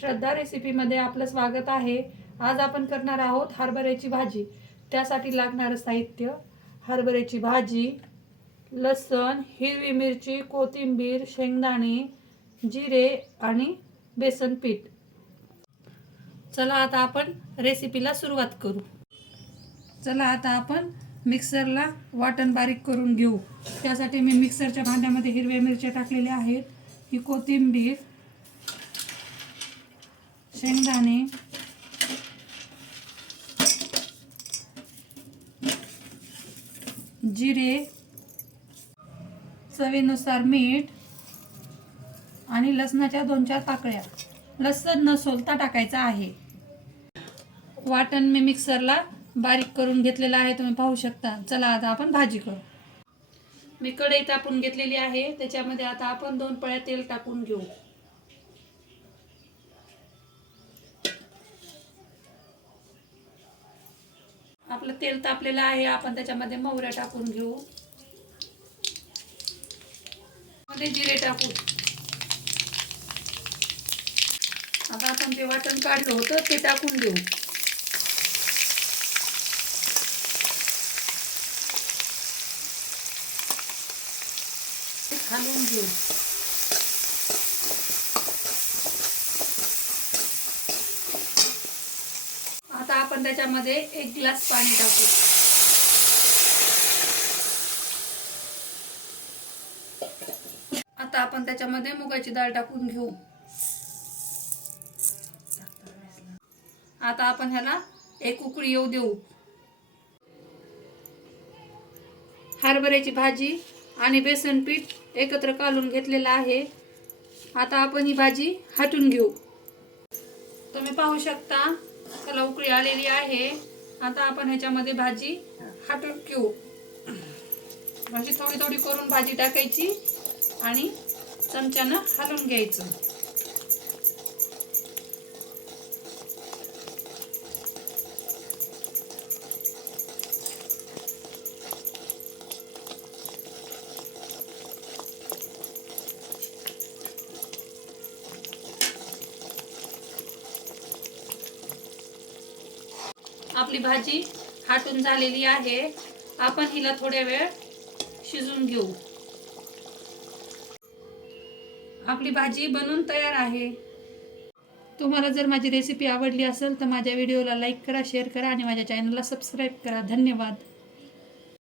श्रद्धा रेसिपीमध्ये आपलं स्वागत आहे. आज आपण करणार आहोत हरभऱ्याची भाजी. त्यासाठी लागणारं साहित्य हरभऱ्याची भाजी लसण हिरवी मिरची कोथिंबीर शेंगदाणे जिरे आणि बेसन पीठ. चला आता आपण रेसिपीला सुरुवात करू. चला आता आपण मिक्सरला वाटण बारीक करून घेऊ. त्यासाठी मी मिक्सरच्या भांड्यामध्ये हिरव्या मिरच्या टाकलेल्या आहेत. ही कोथिंबीर शेंगदाणे. जिरे. चवीनुसार मीठ. आणि लसणाच्या दोन चार पाकळ्या. लसण न सोलता टाकायचा आहे. वाटण मी मिक्सरला बारीक करून घेतलेलं आहे. तुम्ही पाहू शकता. चला आता आपण भाजी करू. मी कढई तापून घेतलेली आहे. त्याच्यामध्ये आता आपण दोन पळ्या तेल टाकून घेऊ. आपलं तेल तापलेलं आहे आपण त्याच्यामध्ये मोहऱ्या टाकून घेऊ. मध्ये जिरे टाकू. आता आपण जे वाटण काढलं होतं ते टाकून देऊ ते घालून घेऊ आता आपण त्याच्यामध्ये एक ग्लास पाणी टाकू. आता आपण त्याच्यामध्ये मुगाची डाळ टाकून घेऊ. आता आपण ह्याला एक उकळी येऊ देऊ. हरभऱ्याची भाजी आणि बेसन पीठ एकत्र कालून घेतलेलं आहे. आता आपण ही भाजी हाटून घेऊ. तुम्ही पाहू शकता त्याला उकळी आलेली आहे. आता आपण ह्याच्यामध्ये भाजी हाटून घेऊ म्हणजे थोडी थोडी करून भाजी टाकायची आणि चमच्यानं हलवून घ्यायचं. आपली भाजी हाटून झालेली आहे. आपण हिला थोड्या वेळ शिजून घेऊ. आपली भाजी बनून तयार आहे. तुम्हाला जर माझी रेसिपी आवडली असेल तर माझ्या व्हिडिओला लाईक करा शेअर करा आणि माझ्या चॅनलला सबस्क्राईब करा. धन्यवाद.